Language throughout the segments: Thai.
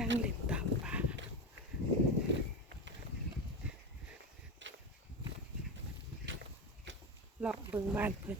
ย่างเล่นตามป่าเลาะเบิ่งบ้านเพิ่น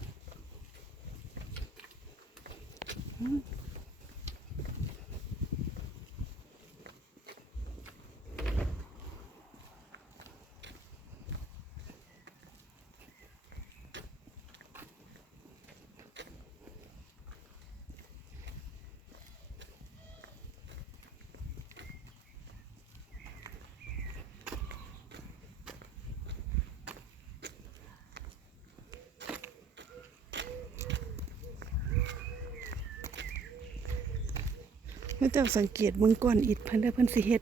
มเมื่อเจ้าสังเกตเบิ่งก้อนอิฐเพิ่นเด้อเพิ่นสิเฮ็ด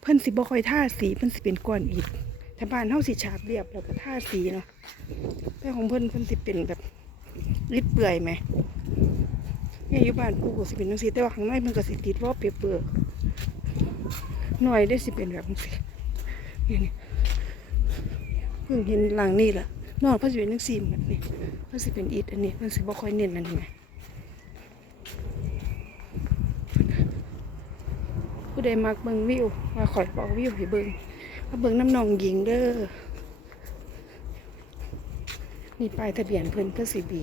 เพิ่นสิบ่ค่อยทาสีเพิ่นสิเป็นก้อนอิฐแต่บ้านเฮาสิฉาบเรียบแล้วก็ทาสีเนาะแต่ของเพิ่นเพิ่นสิเป็นแบบอิฐเปื่อยไหมเนี่ยอยู่บ้านปู่ก็สิเป็นจังซี่แต่ว่าข้างในมันก็สิติดวอลเปเปอร์หน่อยได้สิเป็นแบบจังซี่นี่นี่เพิ่งเห็นหลังนี่ล่ะนอกเพิ่นสิเป็นจังซี่เหมือนนี่เพิ่นสิเป็นอิฐอันนี้เพิ่นสิบ่ค่อยเน้นอันนี้ไหม ผู้ใดมักเบิ่งวิวมาขอยบอกวิวให้เบิ่งมาเบิ่งน้ำนองหญิงเด้อนี่ป้ายทะเบียนเพิ่นเพื่อสิบี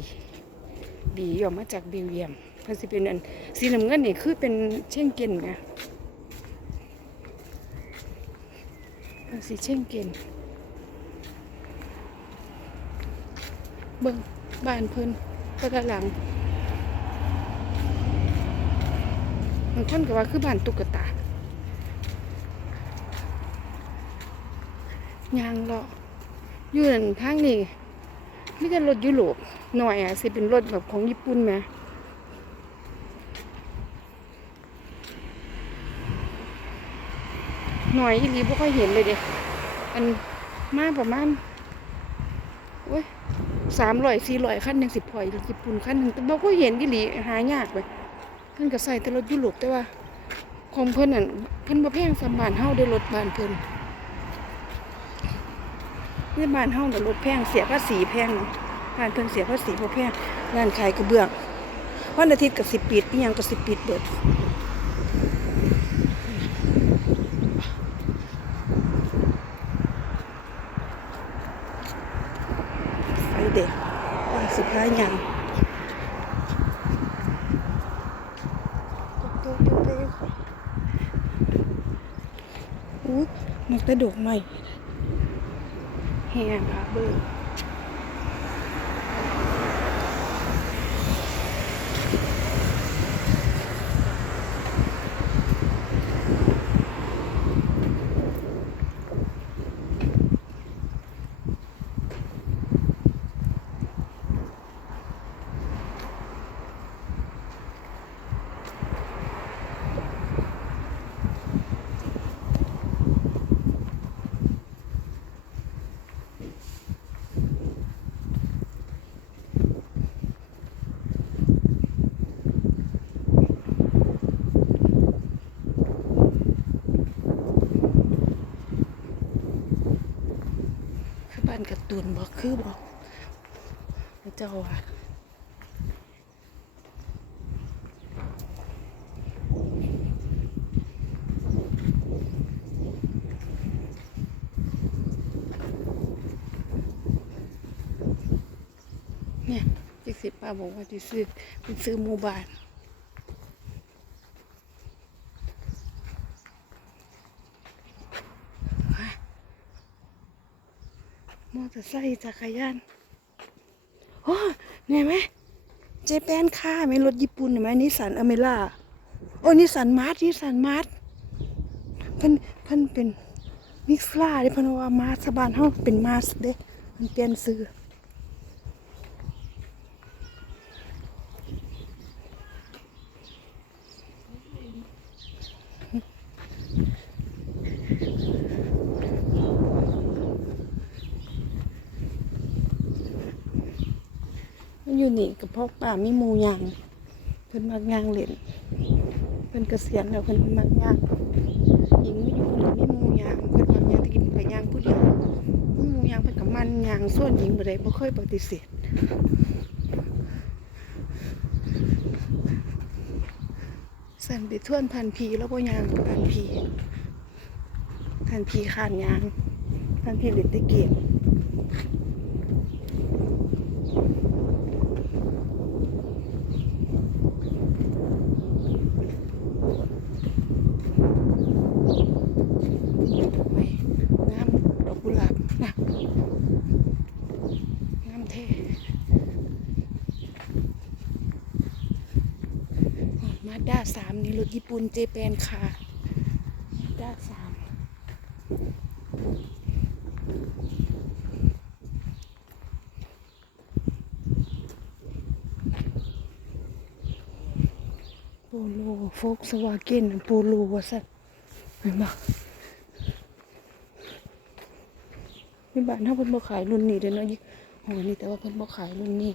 บีย่อมาจากบิลเยียมเพิ่นสิเป็นอันสีน้ำเงินนี่คือเป็นเช่งเกนไงเพิ่นสีเช่งเกนเบิ่งบ้านเพิ่นก็ด้านหลังบางคนก็ว่าคือบ้านตุ๊กตา ยางเลาะอยู่นั่นทางนี้มีแต่รถยุโรปหน่อยอะสิเป็นรถแบบของญี่ปุ่นไหมหน่อยอีหลีบ่ค่อยเห็นเลยเด็อันมาประมาณโอ้ยสามร้อยสี่ร้อยขั้นหนึ่งสิบพอยญี่ปุ่นขั้นหนึ่งแต่บ่ค่อยเห็นอีหลีหายากเลยเพิ่นก็ใส่แต่รถยุโรปแต่ว่าของเพิ่นนั่นเพิ่นบ่แพงสำบานเฮาได้รถบ้านเพิ่น นี่บ้านห้องแต่รถแพงเสียภาษีแพงเนาะบ้านเพิ่นเสียภาษีบ่แพงร้านขายกระเบื้องวันอาทิตย์ก็สิบปิดอีหยังก็สิบปิดเบิดไฟเด็กบ้าสุดท้ายยังตุ๊กตุ๊กตุ๊กตุ๊กอุ๊ยนักแต่ดอกไม้ แฮง คือบ้านกระตุนบอกคือบอกเจ้าว่าเนี่ยจิกสิ ป้าบอกว่าจะซื้อเป็นซื้อหมู่บ้านมอเตอร์ไซค์จักรยานโอ้เนี่ยไหมเจแปนค่าไหมรถญี่ปุ่นเห็นไหมนิสสันอเมร่าโอ้นิสสันมาร์ทนิสสันมาร์ทเพิ่นเพิ่นเป็นมิกซ์ล่าเด้เพิ่นว่ามาสบานเฮาเป็นมาสเด้มันเปลี่ยนซื้อ อยู่นี่กับพ่อป่ามีมูยางเพิ่นมักยางเล่นเพิ่นเกษียณแล้วเพิ่นมักยางหญิงไม่อยู่คนเดียวมีมูยางเพิ่นมักยางตะกินก็ยางผู้เดียวมีมูยางเพิ่นก็มันยางส่วนหญิงบ่ได้บ่เคยปฏิเสธสันไปท่วนพันพีแล้วก็ยางพันพีพันพีขานยางพันพีเล็ดตะเกียบไปงามดอกกุหลาบนะงามเท่มา ด้าสามนี่รถญี่ปุ่นเจแปนค่ะ ด้าสามโปโลโฟกสวาเกนโปโลว่าสัตว์เห็นปะมีบ้านถ้าเพิ่นบ่ขายรุ่นนี้เด้อเนาะยี่โหนี่แต่ว่าเพิ่นบ่ขายรุ่นนี้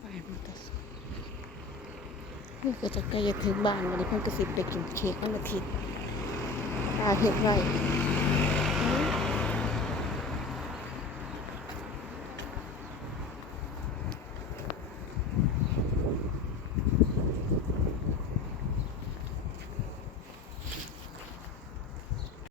ไปมอเตอร์ไซค์เพื่อก็จะใกล้จะถึงบ้านวันนี้เพิ่นก็สิบไปกินเค้กวันอาทิตย์ตาเห็ดไว้